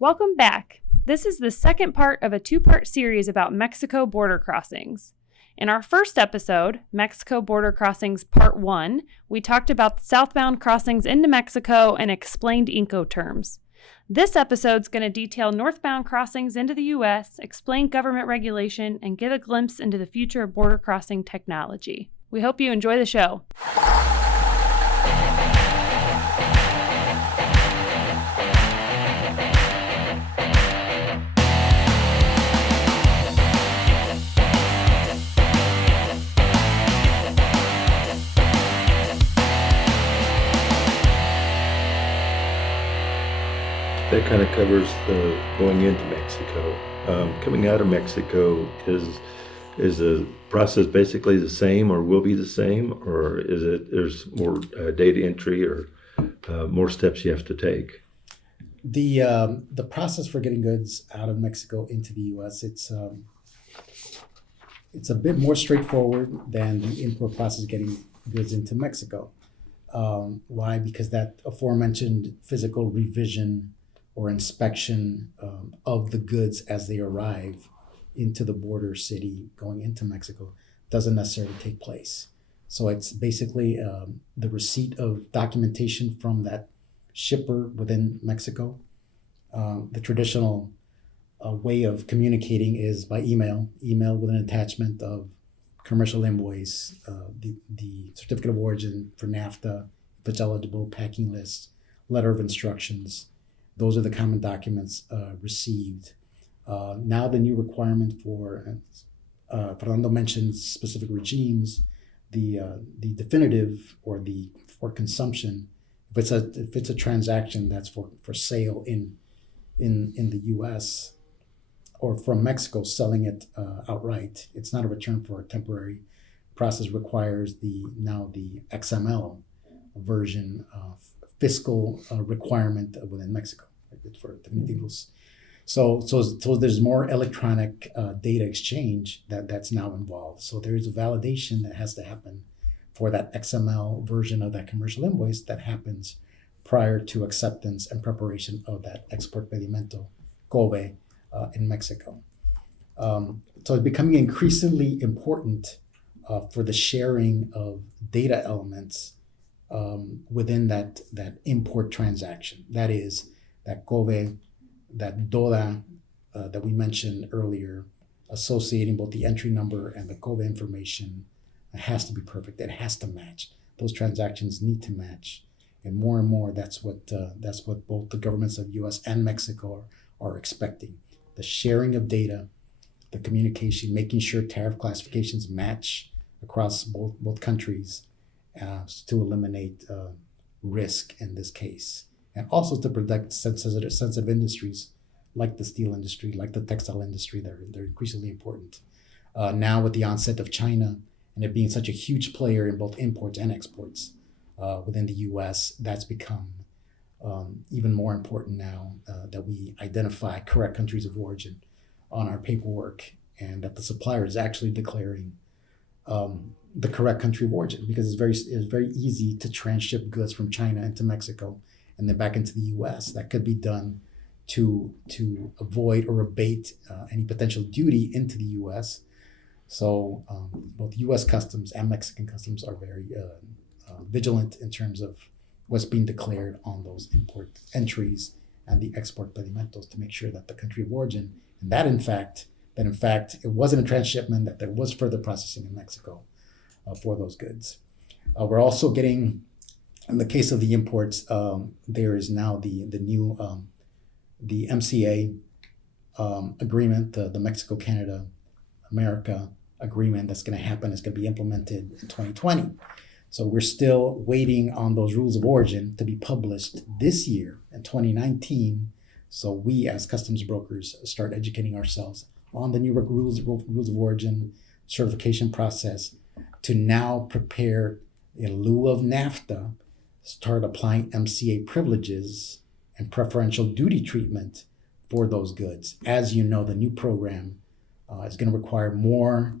Welcome back. This is the second part of a two-part series about Mexico border crossings. In our first episode, Mexico Border Crossings Part 1, we talked about the southbound crossings into Mexico and explained Incoterms. This episode's going to detail northbound crossings into the U.S., explain government regulation, and give a glimpse into the future of border crossing technology. We hope you enjoy the show. That kind of covers the going into Mexico. Coming out of Mexico is the process basically the same, or will be the same, or is it there's more data entry or more steps you have to take? The process for getting goods out of Mexico into the U.S. It's a bit more straightforward than the import process getting goods into Mexico. Why? Because that aforementioned physical revision or inspection of the goods as they arrive into the border city going into Mexico doesn't necessarily take place. So it's basically the receipt of documentation from that shipper within Mexico. The traditional way of communicating is by email with an attachment of commercial invoice, the certificate of origin for NAFTA, if it's eligible, packing list, letter of instructions. Those are the common documents received. Now the new requirement for, Fernando mentioned specific regimes, the definitive or the for consumption, if it's a transaction that's for sale in the U.S. or from Mexico selling it outright, it's not a return for a temporary process. Requires the XML version of fiscal requirement within Mexico, right, for definitivos. So there's more electronic data exchange that's now involved. So there's a validation that has to happen for that XML version of that commercial invoice that happens prior to acceptance and preparation of that export pedimento, COBE, in Mexico. So it's becoming increasingly important for the sharing of data elements within that import transaction. That is, that COBE, that DODA that we mentioned earlier, associating both the entry number and the COBE information, it has to be perfect. It has to match. Those transactions need to match, and more, that's what both the governments of U.S. and Mexico are expecting. The sharing of data, the communication, making sure tariff classifications match across both countries, to eliminate risk in this case, and also to protect sensitive industries like the steel industry, like the textile industry. They're increasingly important. Now with the onset of China and it being such a huge player in both imports and exports within the U.S., that's become even more important now that we identify correct countries of origin on our paperwork, and that the supplier is actually declaring the correct country of origin, because it's very easy to transship goods from China into Mexico and then back into the U.S. That could be done to avoid or abate any potential duty into the U.S. So both U.S. Customs and Mexican Customs are very vigilant in terms of what's being declared on those import entries and the export pedimentos to make sure that the country of origin, and that in fact it wasn't a transshipment, that there was further processing in Mexico for those goods. We're also getting, in the case of the imports, there is now the new the MCA agreement, the Mexico, Canada, America agreement that's going to happen. Is going to be implemented in 2020. So we're still waiting on those rules of origin to be published this year in 2019. So we as customs brokers start educating ourselves on the new rules of origin certification process to now prepare, in lieu of NAFTA, start applying MCA privileges and preferential duty treatment for those goods. As you know, the new program is going to require more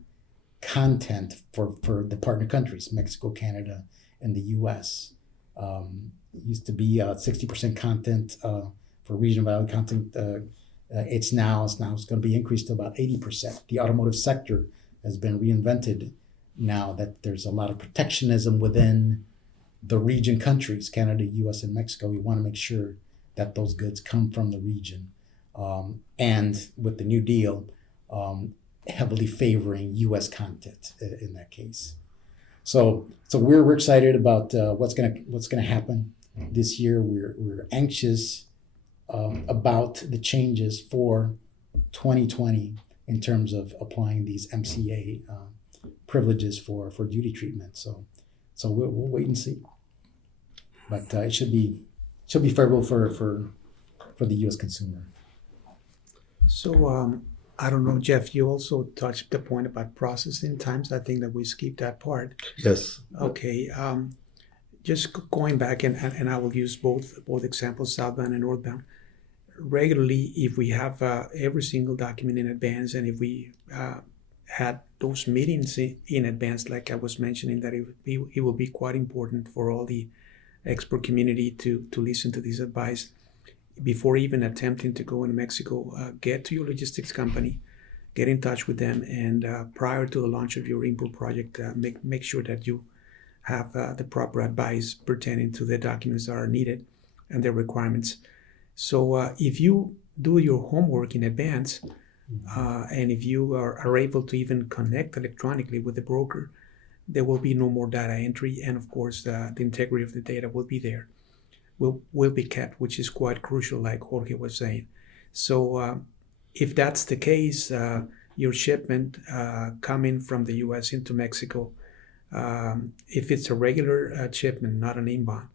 content for the partner countries, Mexico, Canada, and the U.S. It used to be 60% content for for region value content, it's going to be increased to about 80%. The automotive sector has been reinvented now that there's a lot of protectionism within the region countries, Canada, US, and Mexico. We want to make sure that those goods come from the region. And with the New Deal, heavily favoring US content in that case. So we're excited about what's gonna happen this year. We're anxious about the changes for 2020 in terms of applying these MCA privileges for duty treatment. So we'll wait and see. But it should be favorable for the U.S. consumer. So I don't know, Jeff, you also touched the point about processing times. I think that we skipped that part. Yes. Okay. Just going back, and I will use both examples, southbound and northbound. Regularly, if we have every single document in advance, and if we had those meetings in advance, like I was mentioning, that it will be quite important for all the expert community to listen to this advice before even attempting to go into Mexico. Get to your logistics company, get in touch with them, and prior to the launch of your import project, make sure that you have the proper advice pertaining to the documents that are needed and their requirements. So if you do your homework in advance, and if you are able to even connect electronically with the broker, there will be no more data entry, and of course the integrity of the data will be there, will be kept, which is quite crucial, like Jorge was saying. So if that's the case, your shipment coming from the U.S. into Mexico, if it's a regular shipment, not an inbound,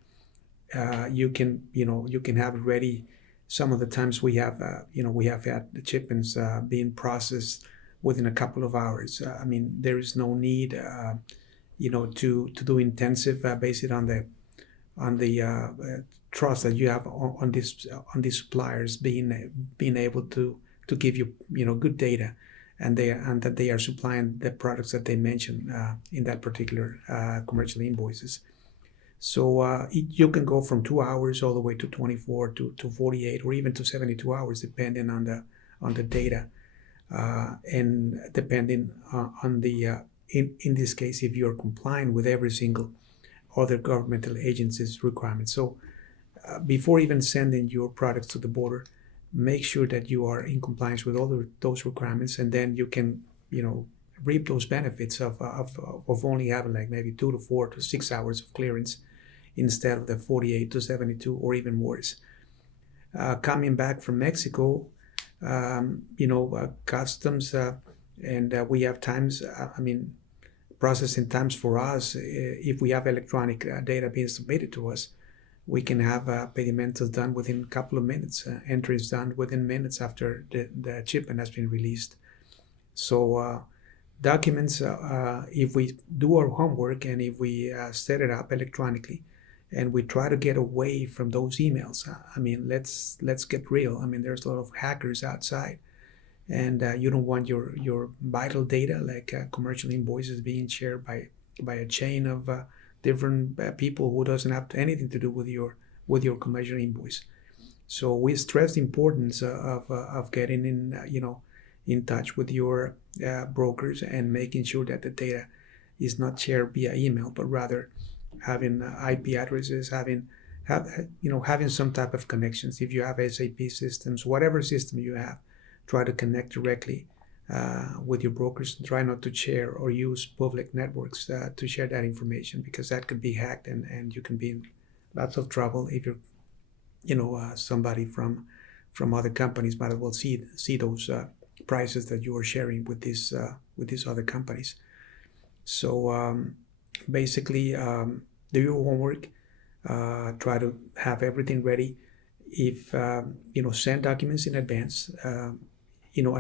you can have it ready. Some of the times we have had the shipments being processed within a couple of hours. I mean, there is no need, to do intensive, based on the trust that you have on these suppliers being able to give you good data, and that they are supplying the products that they mentioned in that particular commercial invoices. So you can go from 2 hours all the way to 24 to 48 or even to 72 hours, depending on the data, and depending on the in this case, if you are complying with every single other governmental agency's requirements. So before even sending your products to the border, make sure that you are in compliance with all those requirements, and then you can reap those benefits of only having like maybe 2 to 4 to 6 hours of clearance instead of the 48 to 72 or even worse. Coming back from Mexico, customs, and we have times, processing times for us, if we have electronic data being submitted to us, we can have pedimentos done within a couple of minutes, entries done within minutes after the shipment has been released. So documents, if we do our homework and if we set it up electronically, and we try to get away from those emails, let's get real. There's a lot of hackers outside, and you don't want your vital data, like commercial invoices, being shared by a chain of different people who doesn't have anything to do with your commercial invoice. So we stress the importance of getting in touch with your brokers and making sure that the data is not shared via email, but rather having IP addresses, having some type of connections. If you have SAP systems, whatever system you have, try to connect directly with your brokers. Try not to share or use public networks to share that information, because that could be hacked, and you can be in lots of trouble if you're somebody from other companies might as well see those prices that you are sharing with these other companies. So basically, do your homework, try to have everything ready. If send documents in advance. A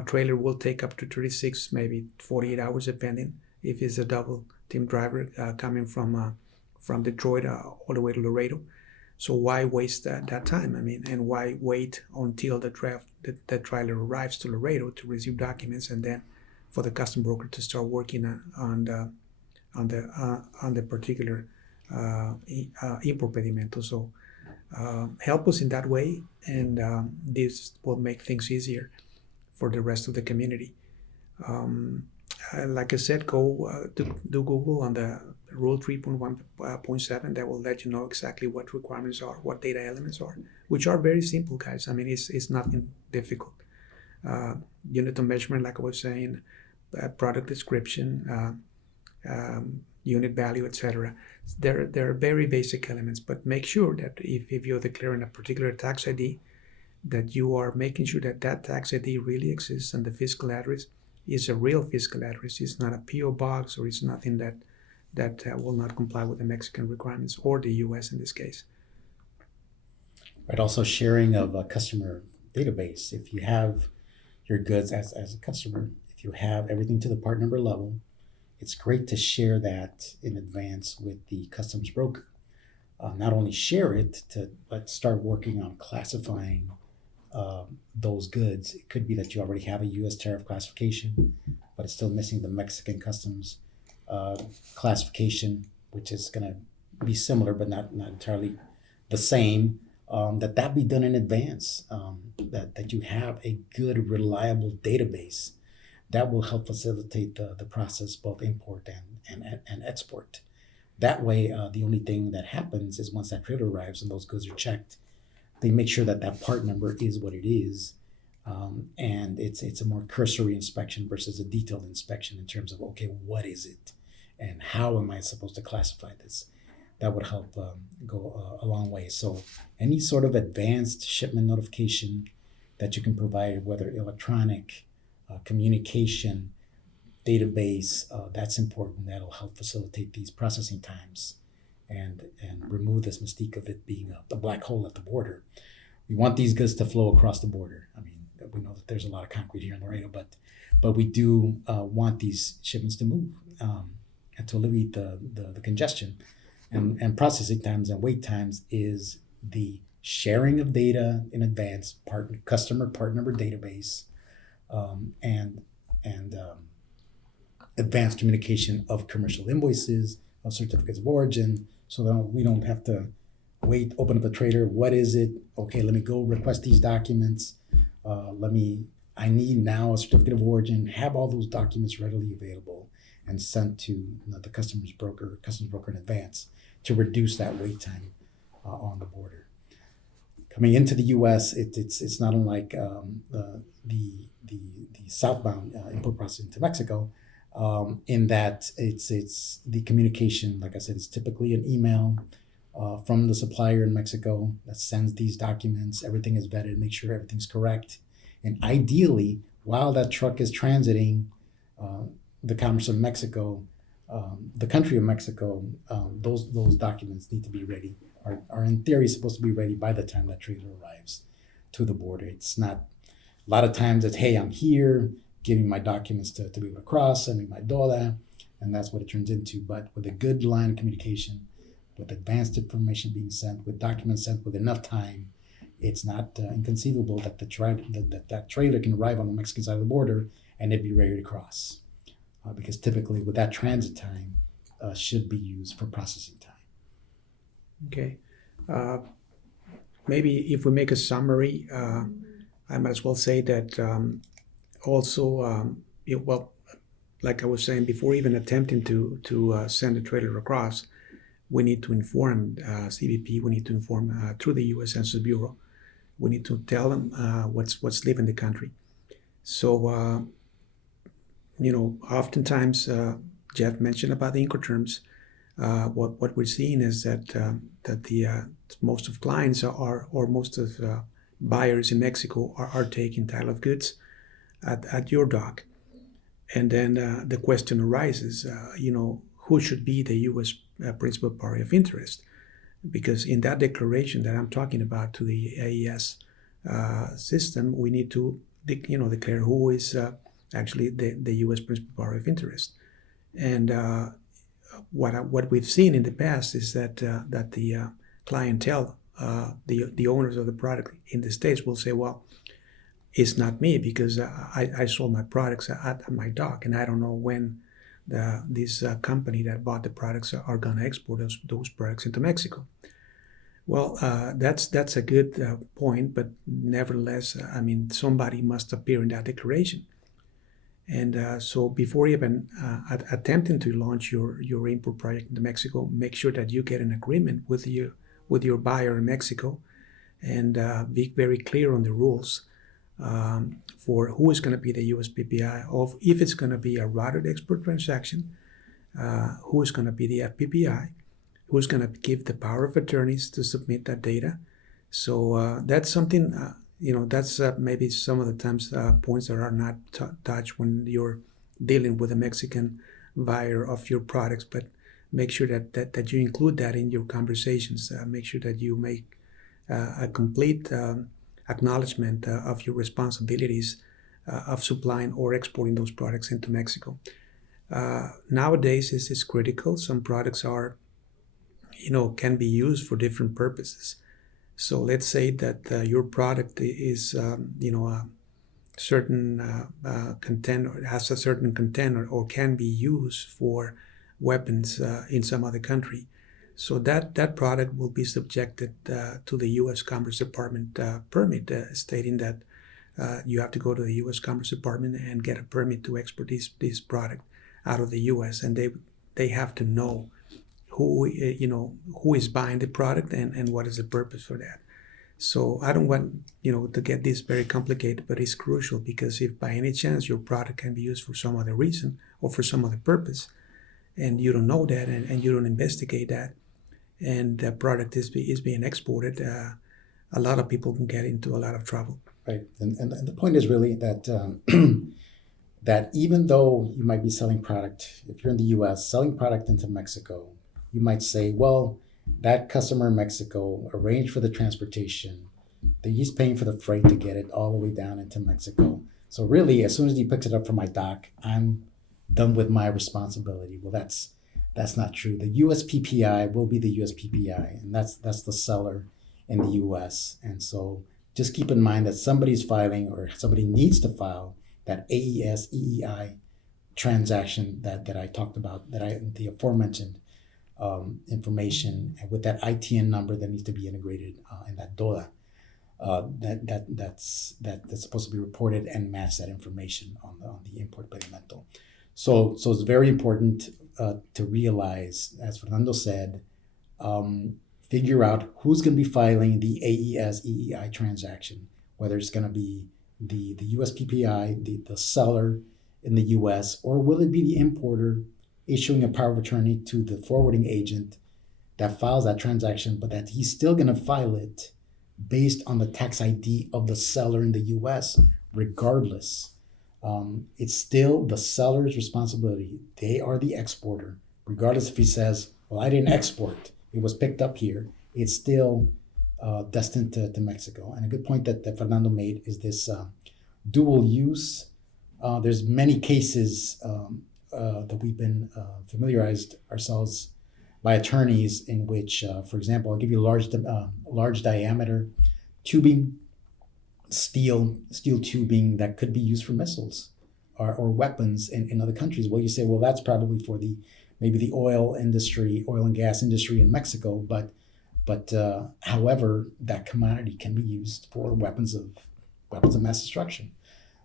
trailer will take up to 36, maybe 48 hours, depending if it's a double team driver coming from Detroit all the way to Laredo. So why waste that time? And why wait until the trailer arrives to Laredo to receive documents, and then for the custom broker to start working on the particular import pedimento? So help us in that way, and this will make things easier for the rest of the community. Like I said, go do Google on the Rule 3.1.7. That will let you know exactly what requirements are, what data elements are, which are very simple, guys. I mean, it's nothing difficult. Unit of measurement, like I was saying, product description, unit value, etc. They're very basic elements, but make sure that if you're declaring a particular tax ID, that you are making sure that that tax ID really exists and the physical address is a real physical address. It's not a PO box, or it's nothing that will not comply with the Mexican requirements or the U.S. in this case. Right. Also, sharing of a customer database. If you have your goods as a customer, if you have everything to the part number level, it's great to share that in advance with the customs broker. Not only share it, but start working on classifying those goods. It could be that you already have a U.S. tariff classification, but it's still missing the Mexican customs classification, which is going to be similar but not entirely the same. That be done in advance. That you have a good, reliable database that will help facilitate the process, both import and export. That way, the only thing that happens is once that trailer arrives and those goods are checked, they make sure that part number is what it is, and it's a more cursory inspection versus a detailed inspection in terms of, okay, what is it, and how am I supposed to classify this? That would help go a long way. So any sort of advanced shipment notification that you can provide, whether electronic, communication, database, that's important. That'll help facilitate these processing times and remove this mystique of it being a black hole at the border. We want these goods to flow across the border. I mean, we know that there's a lot of concrete here in Laredo, but we do want these shipments to move and to alleviate the congestion. And processing times and wait times is the sharing of data in advance, customer part number database, and advanced communication of commercial invoices, of certificates of origin, so that we don't have to wait, open up a trailer. What is it? Okay, let me go request these documents. I need now a certificate of origin, have all those documents readily available and sent to the customs broker in advance to reduce that wait time on the border. Coming into the U.S., it's not unlike the southbound import processing to Mexico, in that it's the communication. Like I said, it's typically an email from the supplier in Mexico that sends these documents. Everything is vetted, make sure everything's correct, and ideally, while that truck is transiting the commerce of Mexico, the country of Mexico, those documents need to be ready, are in theory supposed to be ready by the time that trailer arrives to the border. It's not, a lot of times it's, hey, I'm here, giving my documents to be able to cross, sending my DOLA, and that's what it turns into. But with a good line of communication, with advanced information being sent, with documents sent with enough time, it's not inconceivable that that trailer can arrive on the Mexican side of the border and it'd be ready to cross. Because typically with that transit time should be used for processing time. Okay. Maybe if we make a summary, I might as well say that well, like I was saying before, even attempting to send a trailer across, we need to inform CBP, we need to inform through the U.S. Census Bureau, we need to tell them what's leaving the country. So, oftentimes, Jeff mentioned about the Incoterms. What we're seeing is that the most of clients or most of buyers in Mexico are taking title of goods at your dock, and then the question arises, who should be the U.S. Principal party of interest? Because in that declaration that I'm talking about to the AES system, we need to declare who is actually the U.S. principal party of interest. And what we've seen in the past is that the clientele, the owners of the product in the States will say, well, it's not me because I sold my products at my dock, and I don't know when this company that bought the products are going to export those products into Mexico. Well, that's a good point, but nevertheless, I mean, somebody must appear in that declaration. And so before even attempting to launch your import project into Mexico, make sure that you get an agreement with your buyer in Mexico, and be very clear on the rules for who is going to be the U.S. PPI, of if it's going to be a routed export transaction, who is going to be the FPPI, who's going to give the power of attorneys to submit that data. So that's something, that's maybe some of the times points that are not touched when you're dealing with a Mexican buyer of your products, but make sure that you include that in your conversations. Make sure that you make a complete acknowledgement of your responsibilities of supplying or exporting those products into Mexico. Nowadays, this is critical. Some products are, can be used for different purposes. So let's say that your product is, a certain content, or has a certain content, or can be used for weapons in some other country. So that product will be subjected to the U.S. Commerce Department permit, stating that you have to go to the U.S. Commerce Department and get a permit to export this product out of the U.S. And they have to know who is buying the product and what is the purpose for that. So I don't want to get this very complicated, but it's crucial, because if by any chance your product can be used for some other reason or for some other purpose, and you don't know that, and you don't investigate that, and the product is being exported, a lot of people can get into a lot of trouble. Right, and the point is really that that even though you might be selling product, if you're in the U.S. selling product into Mexico, you might say, well, that customer in Mexico arranged for the transportation, that he's paying for the freight to get it all the way down into Mexico. So really, as soon as he picks it up from my dock, I'm done with my responsibility. Well, that's not true. The U.S. PPI will be the U.S. PPI, and that's the seller in the U.S. And so just keep in mind that somebody's filing, or somebody needs to file, that AES EEI transaction that I talked about, the aforementioned information, and with that ITN number that needs to be integrated in that DODA. That's supposed to be reported and match that information on the import pedimento. So it's very important to realize, as Fernando said, figure out who's going to be filing the AES EEI transaction, whether it's going to be the US PPI, the seller in the US, or will it be the importer issuing a power of attorney to the forwarding agent that files that transaction, but that he's still going to file it based on the tax ID of the seller in the US, regardless. It's still the seller's responsibility. They are the exporter. Regardless if he says, well, I didn't export, it was picked up here, it's still destined to Mexico. And a good point that Fernando made is this dual use. There's many cases that we've been familiarized ourselves by attorneys in which, for example, I'll give you large diameter tubing, steel tubing that could be used for missiles or weapons in other countries. Well, you say, well, that's probably for maybe the oil and gas industry in Mexico, but however, that commodity can be used for weapons of mass destruction,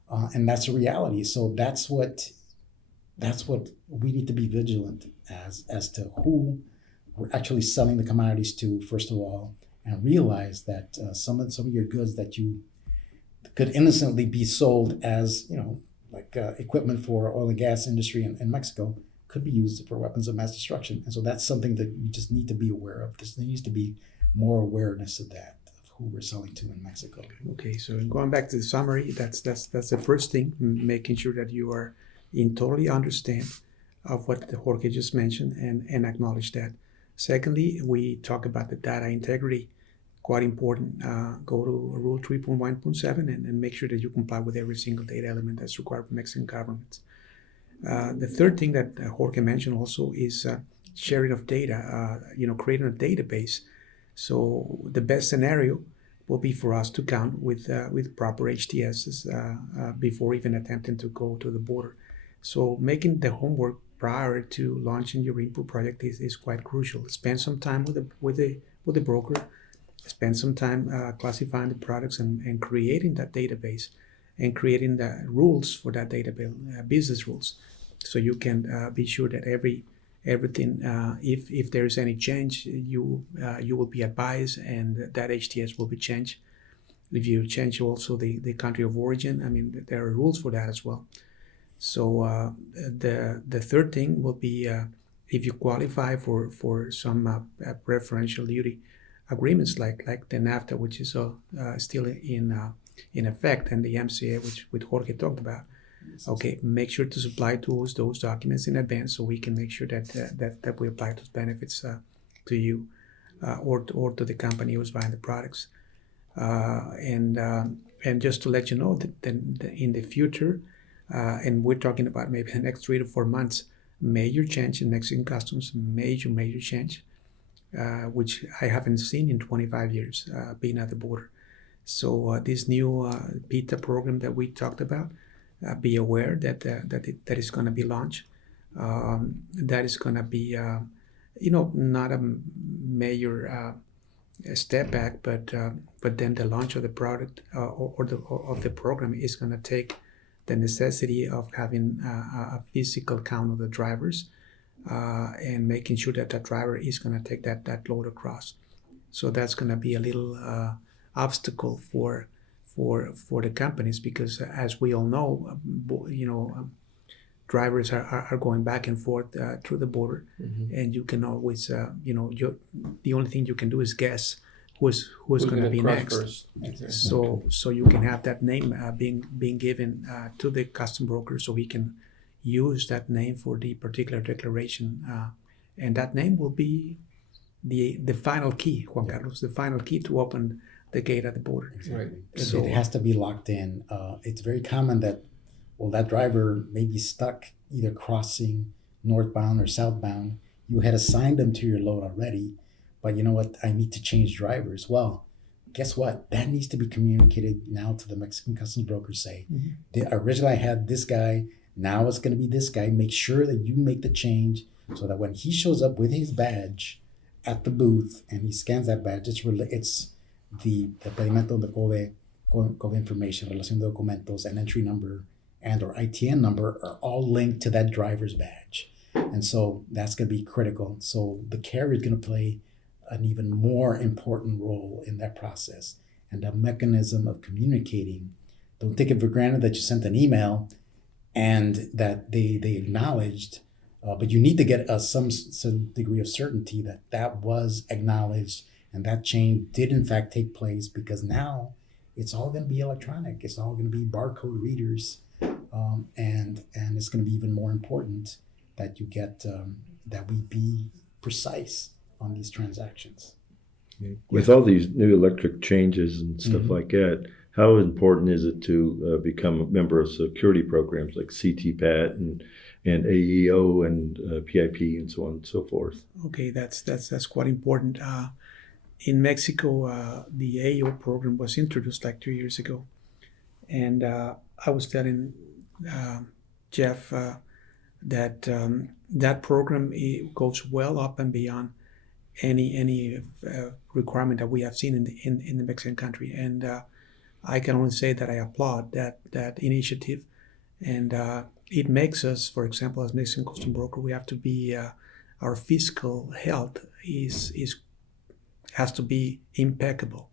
and that's a reality. So that's what we need to be vigilant as to who we're actually selling the commodities to, first of all, and realize that some of your goods that you could innocently be sold as equipment for oil and gas industry in Mexico could be used for weapons of mass destruction. And so that's something that we just need to be aware of. There needs to be more awareness of that, of who we're selling to in Mexico. Okay, so going back to the summary, that's the first thing, making sure that you are in totally understand of what Jorge just mentioned and acknowledge that. Secondly, we talk about the data integrity, quite important. Go to Rule 3.1.7 and make sure that you comply with every single data element that's required from Mexican governments. The third thing that Jorge mentioned also is sharing of data, creating a database. So the best scenario will be for us to count with proper HTSs before even attempting to go to the border. So making the homework prior to launching your import project is quite crucial. Spend some time with the broker spend some time classifying the products and creating that database and creating the rules for that database, business rules, so you can be sure that everything, if there is any change, you will be advised, and that HTS will be changed. If you change also the country of origin, I mean, there are rules for that as well. So the third thing will be if you qualify for some preferential duty agreements like the NAFTA, which is still in effect, and the MCA, which Jorge talked about. Okay, make sure to supply to us those documents in advance so we can make sure that we apply those benefits to you or to the company who's buying the products. And just to let you know that in the future, and we're talking about maybe the next 3 to 4 months, major change in Mexican customs, major change, which I haven't seen in 25 years being at the border. So this new PITA program that we talked about, be aware that is going to be launched. That is going to be, not a major step back, but then the launch of the product of the program is going to take the necessity of having a physical count of the drivers and making sure that the driver is going to take that load across. So that's going to be a little obstacle for the companies, because as we all know, drivers are going back and forth through the border, and you can always, the only thing you can do is guess who's going to be next. Exactly. So you can have that name being given to the custom broker, so he can use that name for the particular declaration, and that name will be the final key, Juan Carlos, the final key to open the gate at the border. Right. So it has to be locked in. It's very common that driver may be stuck either crossing northbound or southbound. You had assigned them to your load already, but you know what? I need to change drivers. Well, guess what? That needs to be communicated now to the Mexican customs broker. Say, originally I had this guy, now it's going to be this guy. Make sure that you make the change so that when he shows up with his badge at the booth and he scans that badge, it's the pedimento de COVE information, relación de documentos, and entry number and or ITN number are all linked to that driver's badge. And so that's going to be critical. So the carrier is going to play an even more important role in that process. And the mechanism of communicating, don't take it for granted that you sent an email and that they acknowledged, but you need to get some degree of certainty that was acknowledged and that change did in fact take place, because now it's all going to be electronic. It's all going to be barcode readers, and it's going to be even more important that you get that we be precise on these transactions. With all these new electric changes and stuff like that, how important is it to become a member of security programs like CTPAT and AEO and PIP and so on and so forth? Okay, that's quite important. In Mexico, the AEO program was introduced like 2 years ago, and I was telling Jeff that that program goes well up and beyond any requirement that we have seen in the Mexican country, and I can only say that I applaud that initiative, and it makes us, for example, as Mexican custom broker, we have to be our fiscal health has to be impeccable.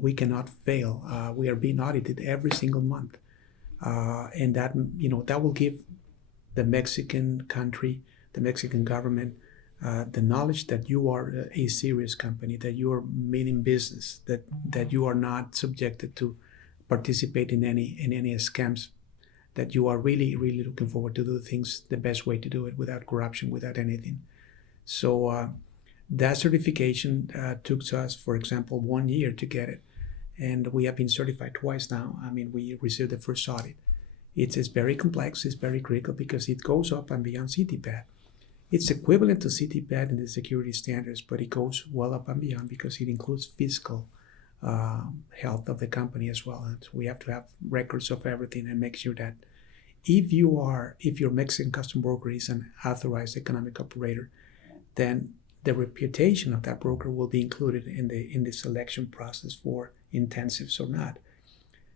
We cannot fail. We are being audited every single month, and that will give the Mexican country, the Mexican government, the knowledge that you are a serious company, that you are meaning business, that you are not subjected to participate in any scams, that you are really, really looking forward to do things the best way to do it, without corruption, without anything. So that certification took us, for example, 1 year to get it, and we have been certified twice now. I mean, we received the first audit. It's very complex, it's very critical, because it goes up and beyond CTPAT. It's equivalent to CTPAT in the security standards, but it goes well up and beyond because it includes fiscal health of the company as well. And we have to have records of everything and make sure that if your Mexican custom broker is an authorized economic operator, then the reputation of that broker will be included in the selection process for intensives or not.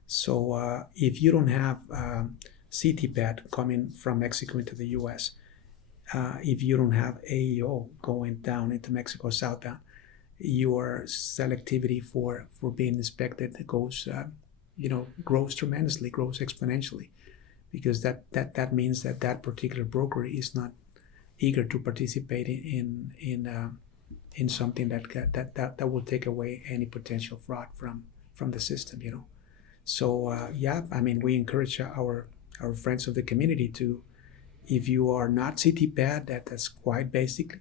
So if you don't have CTPAT coming from Mexico into the U.S., if you don't have AEO going down into Mexico southbound, your selectivity for being inspected goes grows tremendously, grows exponentially, because that means that particular broker is not eager to participate in something that will take away any potential fraud from the system. So we encourage our friends of the community to, if you are not CTPAT, that's quite basic.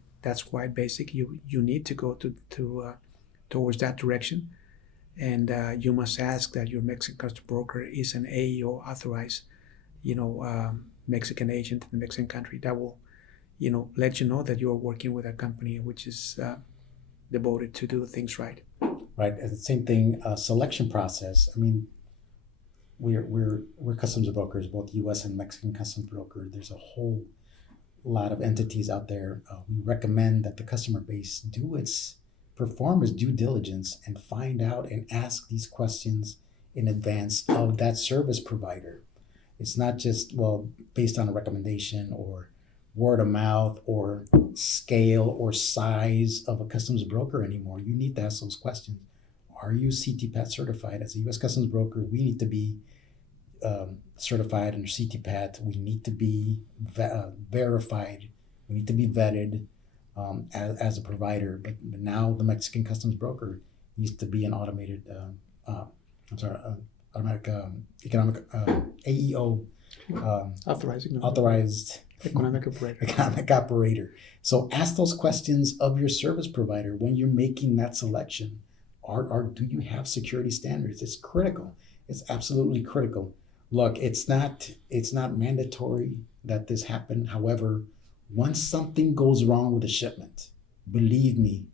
You need to go towards that direction, and you must ask that your Mexican customs broker is an AEO authorized, Mexican agent in the Mexican country. That will, let you know that you are working with a company which is devoted to do things right. Right. And the same thing, selection process. I mean, we're customs brokers, both U.S. and Mexican customs broker. There's a whole lot of entities out there. We recommend that the customer base perform its due diligence and find out and ask these questions in advance of that service provider. It's not just, based on a recommendation or word of mouth or scale or size of a customs broker anymore. You need to ask those questions. Are you CTPAT certified? As a U.S. customs broker, we need to be certified under CTPAT. We need to be verified. We need to be vetted as a provider. But now the Mexican customs broker needs to be an automatic economic AEO authorized economic operator. So ask those questions of your service provider when you're making that selection. Do you have security standards? It's critical. It's absolutely critical. Look, it's not mandatory that this happen. However, once something goes wrong with a shipment, believe me,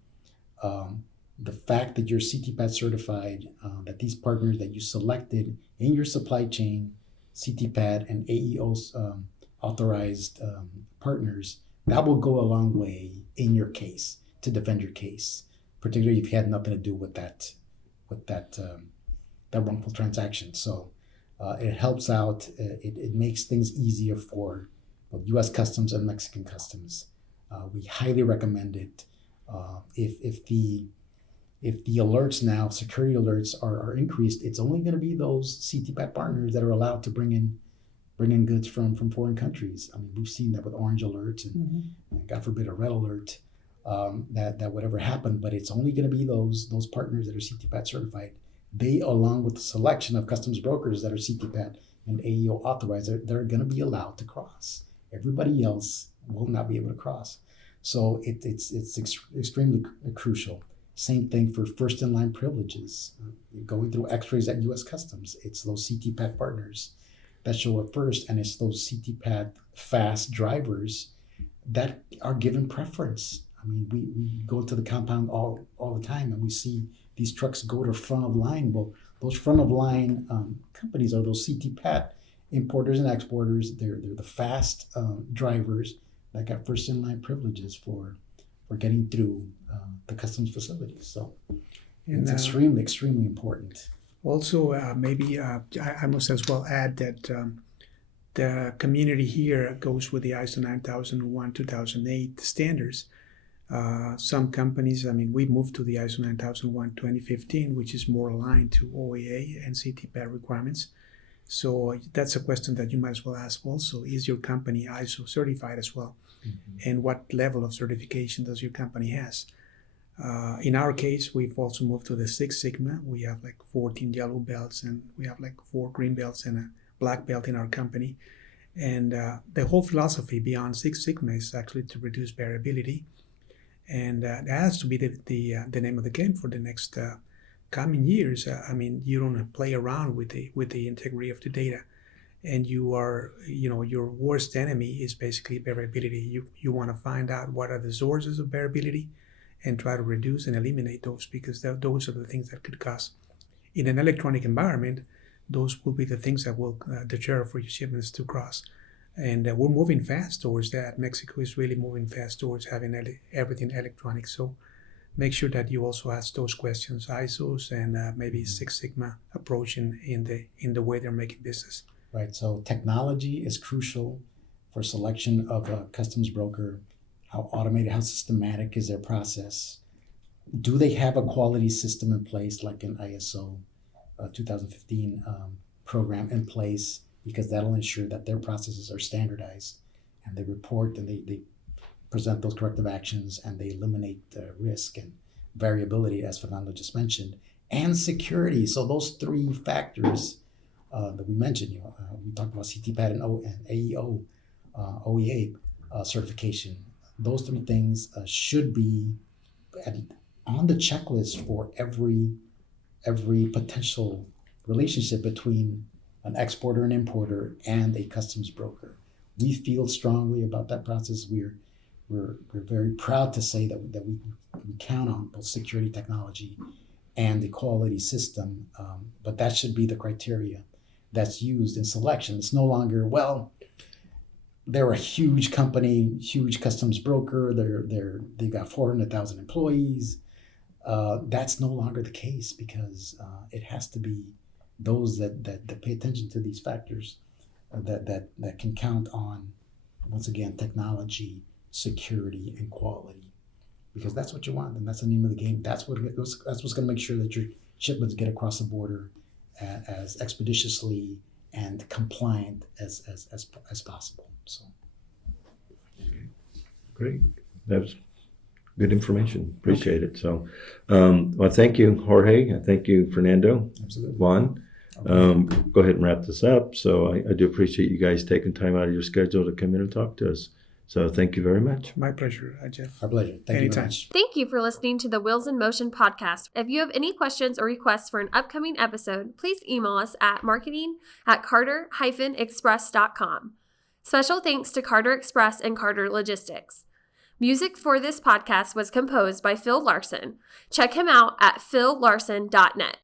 the fact that you're CTPAT certified, that these partners that you selected in your supply chain, CTPAT and AEO's authorized partners, that will go a long way in your case to defend your case, particularly if you had nothing to do with that wrongful transaction. So it helps out. It makes things easier for both U.S. Customs and Mexican Customs. We highly recommend it. If the alerts now, security alerts are increased, it's only going to be those CTPAT partners that are allowed to bring in goods from foreign countries. I mean, we've seen that with orange alerts and God forbid a red alert, that whatever happened, but it's only going to be those partners that are CTPAT certified. They, along with the selection of customs brokers that are CTPAT and AEO authorized, they're going to be allowed to cross. Everybody else will not be able to cross. So it's extremely crucial. Same thing for first in line privileges. Going through x-rays at U.S. Customs, it's those CTPAT partners that show up first, and it's those CTPAT fast drivers that are given preference. I mean, we go to the compound all the time, and we see these trucks go to front of line. Well, those front of line companies are those CTPAT importers and exporters. They're the fast drivers that got first in line privileges for getting through the customs facilities. So it's extremely important. Also, maybe I must as well add that the community here goes with the ISO 9001-2008 standards. Some companies, we moved to the ISO 9001-2015, which is more aligned to OEA and CTPAT requirements. So that's a question that you might as well ask also. Is your company ISO certified as well? Mm-hmm. And what level of certification does your company has? In our case, we've also moved to the Six Sigma. We have 14 yellow belts, and we have 4 green belts and a black belt in our company. And the whole philosophy beyond Six Sigma is actually to reduce variability. And that has to be the name of the game for the next coming years. You don't play around with the integrity of the data. And you are, your worst enemy is basically variability. You want to find out what are the sources of variability and try to reduce and eliminate those, because those are the things that could cause. In an electronic environment, those will be the things that will deter for your shipments to cross. And we're moving fast towards that. Mexico is really moving fast towards having everything electronic. So make sure that you also ask those questions, ISOs and maybe Six Sigma approach in the way they're making business. Right. So technology is crucial for selection of a customs broker. How automated, how systematic is their process? Do they have a quality system in place, like an ISO 2015 program in place? Because that'll ensure that their processes are standardized and they report and they present those corrective actions and they eliminate risk and variability, as Fernando just mentioned, and security. So those three factors that we mentioned, we talked about CTPAT and AEO, OEA certification. Those three things should be on the checklist for every potential relationship between an exporter and importer and a customs broker. We feel strongly about that process. We're very proud to say that we count on both security technology and the quality system, but that should be the criteria that's used in selection. It's no longer, well, they're a huge company, huge customs broker. They've got 400,000 employees. That's no longer the case because it has to be those that pay attention to these factors that can count on, once again, technology, security, and quality, because that's what you want, and that's the name of the game. That's what's going to make sure that your shipments get across the border as expeditiously and compliant as possible. So, Great. That was good information. Appreciate it. So, well, thank you, Jorge. Thank you, Fernando. absolutely. Juan. Go ahead and wrap this up. So I do appreciate you guys taking time out of your schedule to come in and talk to us. So thank you very much. My pleasure, Jeff. Our pleasure. Thank you Anytime. very much. Thank you for listening to the Wheels in Motion podcast. If you have any questions or requests for an upcoming episode, please email us at marketing@carter-express.com. Special thanks to Carter Express and Carter Logistics. Music for this podcast was composed by Phil Larson. Check him out at phillarson.net.